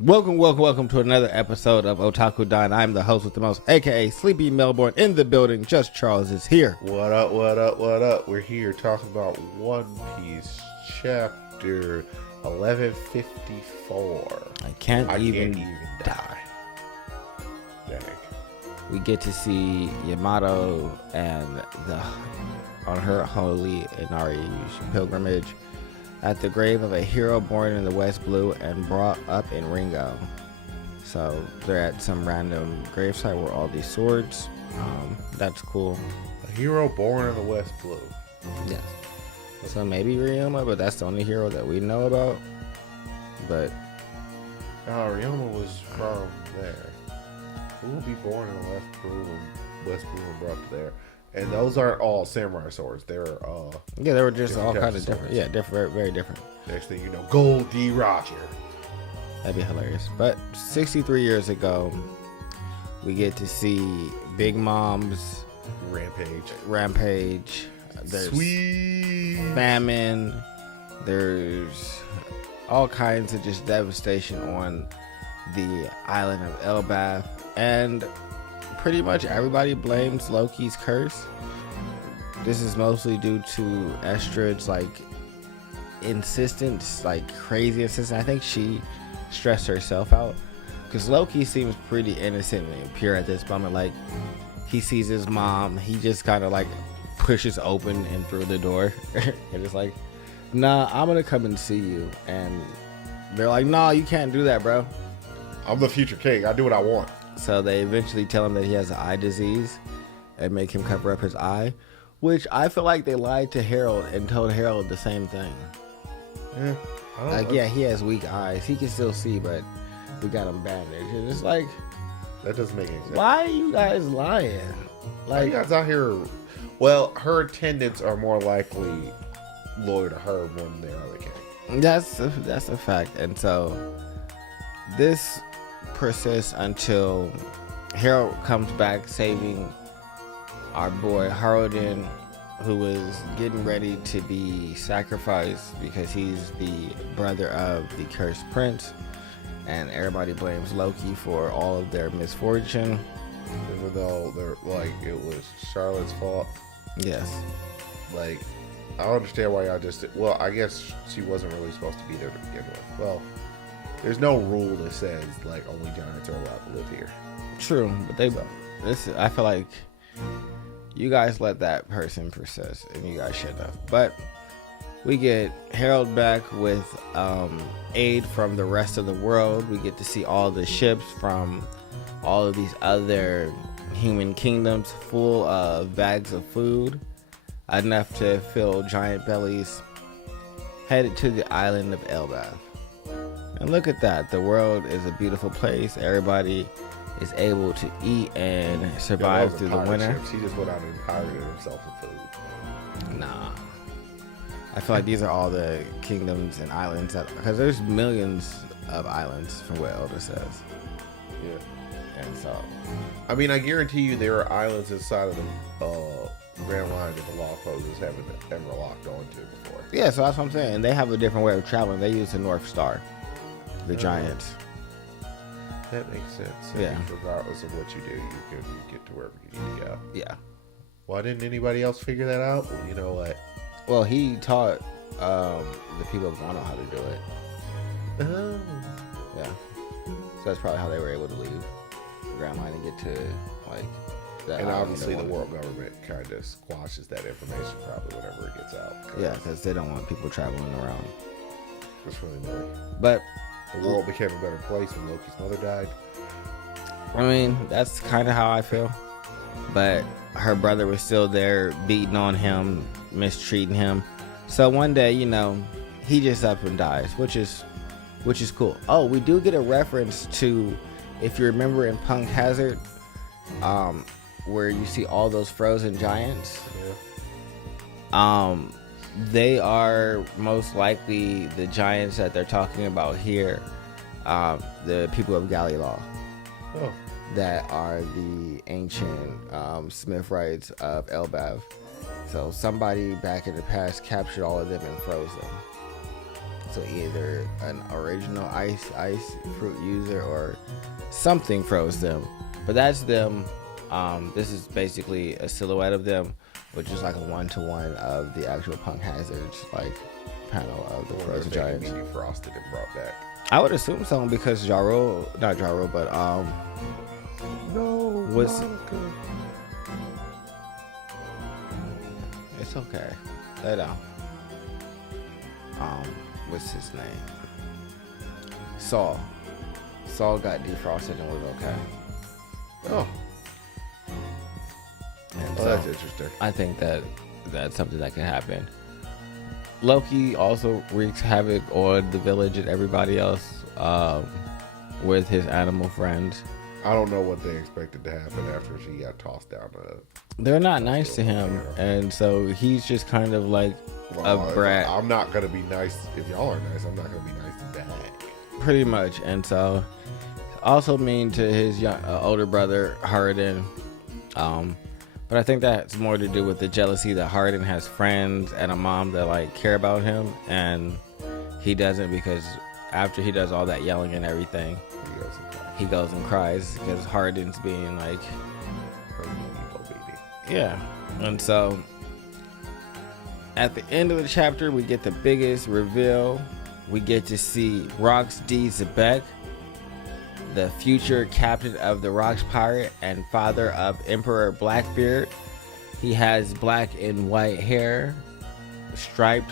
Welcome to another episode of Otaku Dine. I'm the host with the most, aka Sleepy Melbourne, in the building. Just Charles is here. What up? We're here talking about One Piece chapter 1154. I can't even die. Dang. We get to see Yamato and on her holy Inari pilgrimage at the grave of a hero born in the West Blue and brought up in Ringo. So they're at some random gravesite where all these swords. That's cool. A hero born in the West Blue. Yes. So maybe Ryoma, but that's the only hero that we know about. But Ryoma was from there. Who will be born in the West Blue and brought to there? And those aren't all samurai swords. They were just all kind of different. Yeah, different, very different. Next thing you know, Gold D. Roger. That'd be hilarious. But 63 years ago, we get to see Big Mom's Rampage. There's Sweet famine. There's all kinds of just devastation on the island of Elbaf. And pretty much everybody blames Loki's curse. This is mostly due to Estrid's insistence, crazy insistence. I think she stressed herself out because Loki seems pretty innocent and pure at this moment. He sees his mom, he just kind of pushes open and through the door and it's like, nah, I'm gonna come and see you. And they're like, nah, you can't do that, bro. I'm the future king. I do what I want. So they eventually tell him that he has an eye disease and make him cover up his eye, which I feel like they lied to Harold and told Harold the same thing. Yeah. He has weak eyes. He can still see, but we got him bandaged. And it's like, that doesn't make any sense. why are you guys lying? Why you guys out here? Well, her attendants are more likely loyal to her more than they are the king. That's a fact. And so this persists until Harold comes back saving our boy Haraldin, who was getting ready to be sacrificed because he's the brother of the cursed prince, and everybody blames Loki for all of their misfortune, even though it was Charlotte's fault. Yes. I don't understand why y'all just I guess she wasn't really supposed to be there to begin with. Well, there's no rule that says only giants are allowed to live here. True, but I feel like you guys let that person persist, and you guys shouldn't have. But we get Harold back with aid from the rest of the world. We get to see all the ships from all of these other human kingdoms full of bags of food, enough to fill giant bellies, headed to the island of Elbaf. And look at that. The world is a beautiful place. Everybody is able to eat and survive through the winter. He just went out and pirated himself some food. Nah. I feel like these are all the kingdoms and islands, because there's millions of islands from what Elder says. Yeah. And so, I mean, I guarantee you there are islands inside of the Grand Line that the Law Poses haven't ever locked onto before. yeah, so that's what I'm saying. And they have a different way of traveling. They use the North Star. The giants. That makes sense. Yeah. Regardless of what you do, you can get to wherever you need to go. Yeah. Why didn't anybody else figure that out? Well, you know what? Well, he taught the people of Wano how to do it. Oh. Yeah. So that's probably how they were able to leave the Grand Line and get to that. And obviously the world government kind of squashes that information probably whenever it gets out. Yeah, because they don't want people traveling around. It's really annoying. But the world became a better place when Loki's mother died. I mean, that's kind of how I feel. But her brother was still there, beating on him, mistreating him. So one day, he just up and dies, which is cool. Oh, we do get a reference to, if you remember in Punk Hazard, where you see all those frozen giants. Yeah. They are most likely the giants that they're talking about here, the people of Galilaw. Oh. That are the ancient Smith rights of Elbaf. So somebody back in the past captured all of them and froze them. So either an original ice fruit user or something froze them. But that's them. This is basically a silhouette of them, which is like a 1-to-1 of the actual Punk Hazards like panel of the Frozen Giants. Maybe frosted and brought back. I would assume so because not Ja Rule, but No, was Monica. it's okay. Lay down. What's his name? Saul. Saul got defrosted and was okay. Oh, And well, that's interesting. I think that's something that can happen. Loki also wreaks havoc on the village and everybody else with his animal friends. I don't know what they expected to happen after she got tossed down. They're not nice to him, and so he's just kind of like a brat. I'm not gonna be nice if y'all are nice. I'm not gonna be nice back. Pretty much. And so also mean to his older brother Hardin. But I think that's more to do with the jealousy that Hardin has friends and a mom that like care about him, and he doesn't, because after he does all that yelling and everything, he goes and cries because Hardin's being like, yeah. And so at the end of the chapter, we get the biggest reveal. We get to see Rox D. Zebek, the future captain of the Rox Pirate and father of Emperor Blackbeard. He has black and white hair, striped.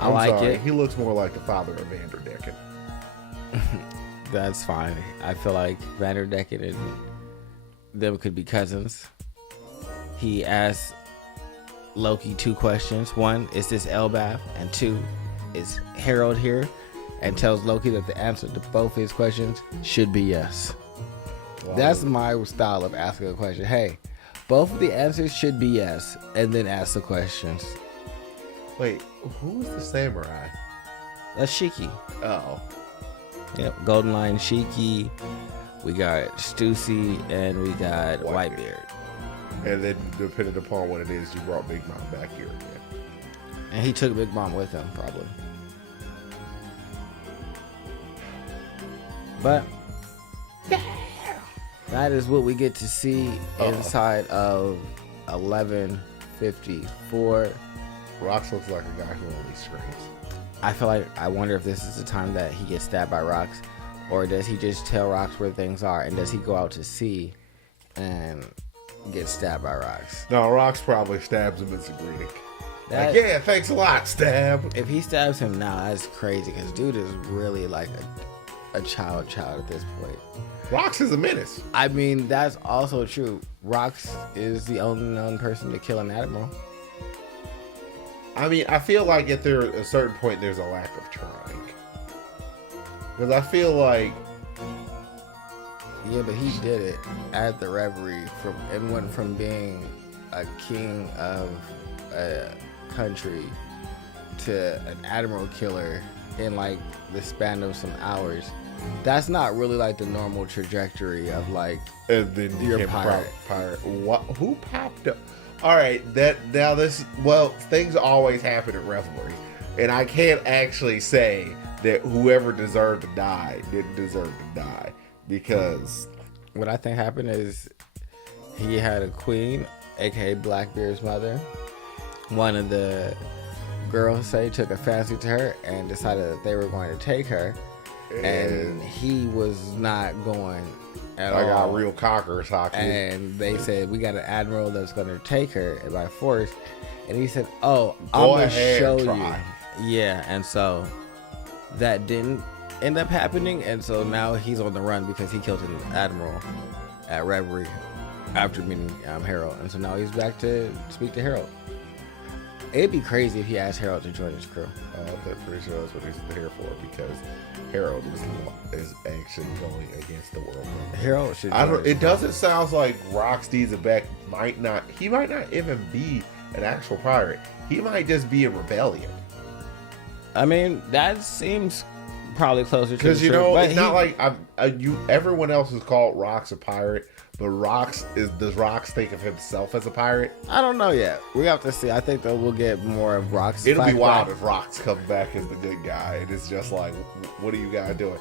I I'm like sorry. it. He looks more like the father of Vanderdecken. That's fine. I feel like Vanderdecken and them could be cousins. He asks Loki 2 questions. 1, is this Elbaf? And 2, is Harold here? And tells Loki that the answer to both his questions should be yes. Wow. That's my style of asking a question. Hey, both of the answers should be yes, and then ask the questions. Wait, who is the samurai? That's Shiki. Oh, Yep, Golden Lion Shiki. We got Stussy, and we got Whitebeard. and then depending upon what it is, you brought Big Mom back here again. And he took Big Mom with him, probably. But that is what we get to see inside of 1154. Rox looks like a guy who only screams. I feel like I wonder if this is the time that he gets stabbed by Rox, or does he just tell Rox where things are, and does he go out to sea and get stabbed by Rox? No, Rox probably stabs him as a greeting. That- Like, yeah, thanks a lot, stab. If he stabs him now, that's crazy, because dude is really like a child at this point. Rox is a menace. I mean, that's also true. Rox is the only known person to kill an admiral. I mean, I feel like at a certain point, there's a lack of trying. Because I feel like, Yeah, but he did it at the Reverie and went from being a king of a country to an admiral killer in like the span of some hours. That's not really like the normal trajectory of like and then You're became a pirate. pirate. What? Who popped up? All right, things always happen at Revelry, and I can't actually say that whoever deserved to die didn't deserve to die, because what I think happened is he had a queen, aka Blackbeard's mother. One of the girls say took a fancy to her and decided that they were going to take her, and he was not going at I all. got real cocker socket. And they said, we got an admiral that's going to take her by force. And he said, oh, I'm Go going to ahead, show try. you. Yeah, and so that didn't end up happening. And so now he's on the run because he killed an admiral at Reverie after meeting Harold. And so now he's back to speak to Harold. It'd be crazy if he asked Harold to join his crew. I'm pretty sure that's what he's here for, because Harold is actually going against the world. Harold should I join don't. his It doesn't sound like Rox D. Zebek might not even be an actual pirate. He might just be a rebellion. I mean, that seems probably closer to Because the you truth. know, But it's not like everyone else has called Rox a pirate, but does Rox think of himself as a pirate? I don't know yet. We have to see. I think that we'll get more of Rox's It'll be wild flashback. if Rox comes back as the good guy, and it's just like, what are you guys doing?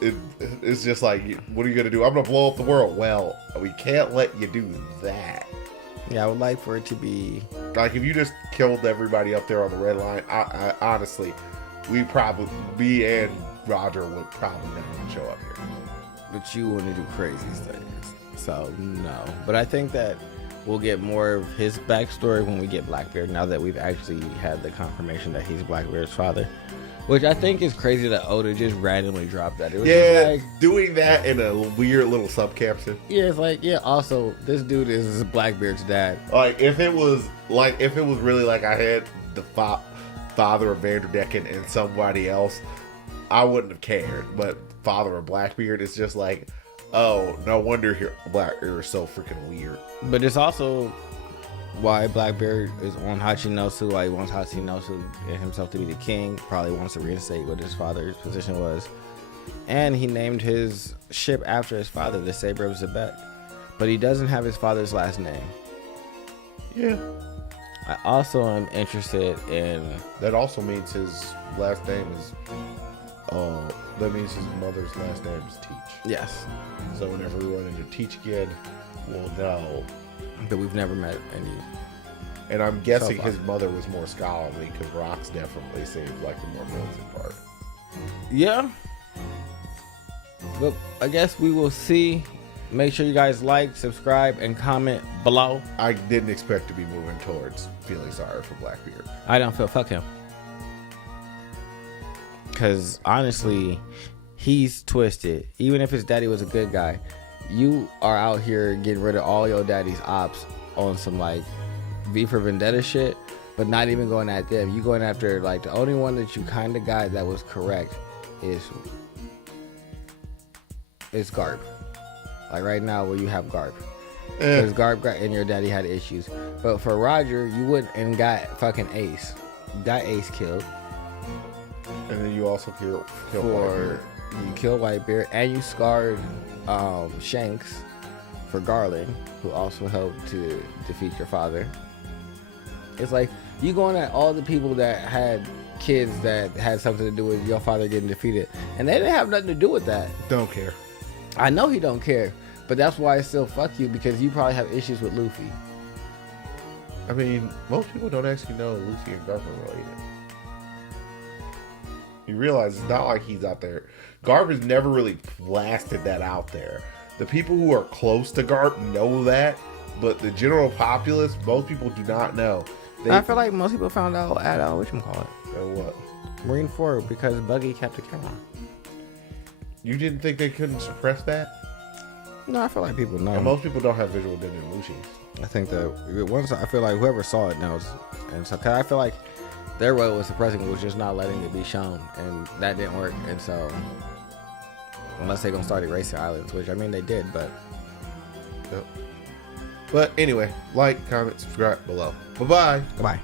It's just like, what are you gonna do? I'm gonna blow up the world. Well, we can't let you do that. Yeah, I would like for it to be. Like, if you just killed everybody up there on the red line, I honestly, me and Roger would probably never show up here. But you want to do crazy things. So, no. But I think that we'll get more of his backstory when we get Blackbeard, now that we've actually had the confirmation that he's Blackbeard's father. Which I think is crazy that Oda just randomly dropped that. It was just like, doing that in a weird little subcaption. yeah, it's like, yeah, also, this dude is Blackbeard's dad. Like, if it was really like I had the father of Vanderdecken and somebody else, I wouldn't have cared. But father of Blackbeard is just like, oh, no wonder Blackbeard is so freaking weird. But it's also why Blackbeard is on Hachinosu, why he wants Hachinosu himself to be the king, probably wants to reinstate what his father's position was. And he named his ship after his father, the Saber of Zebek. But he doesn't have his father's last name. Yeah. I also am interested in... That also means his last name is... that means his mother's last name is Teach. Yes. So whenever we run into Teach again, we'll know. But we've never met any. And I'm guessing So his mother was more scholarly, because Rox definitely seems like the more militant part. Yeah. But I guess we will see. Make sure you guys like, subscribe, and comment below. I didn't expect to be moving towards feeling sorry for Blackbeard. I don't feel fuck him. Because honestly, he's twisted. Even if his daddy was a good guy, you are out here getting rid of all your daddy's ops on some like V for Vendetta shit, but not even going at them. You going after like the only one that you kind of got that was correct is Garp. Like right now where you have Garp. Because Garp got and your daddy had issues. But for Roger, you wouldn't and got fucking Ace. Got Ace killed. And then you also kill For you killed Whitebeard and you scarred Shanks for Garland, who also helped to defeat your father. It's like you going at all the people that had kids that had something to do with your father getting defeated, and they didn't have nothing to do with that. Don't care. I know he don't care, but that's why I still fuck you, because you probably have issues with Luffy. I mean, most people don't actually know Luffy and Garp are related. You realize it's not like he's out there. Garp has never really blasted that out there. The people who are close to Garp know that, but the general populace, most people do not know. I feel like most people found out at whatchamacallit, what? Marineford, because Buggy kept the camera. You didn't think they couldn't suppress that? No, I feel like people know. And most people don't have visual delusions. I think that once I feel like whoever saw it knows, and so cause I feel like their way was suppressing was just not letting it be shown, and that didn't work. And so, unless they're gonna start erasing islands, which I mean they did, but Yep. But anyway, like, comment, subscribe below. Bye bye. goodbye.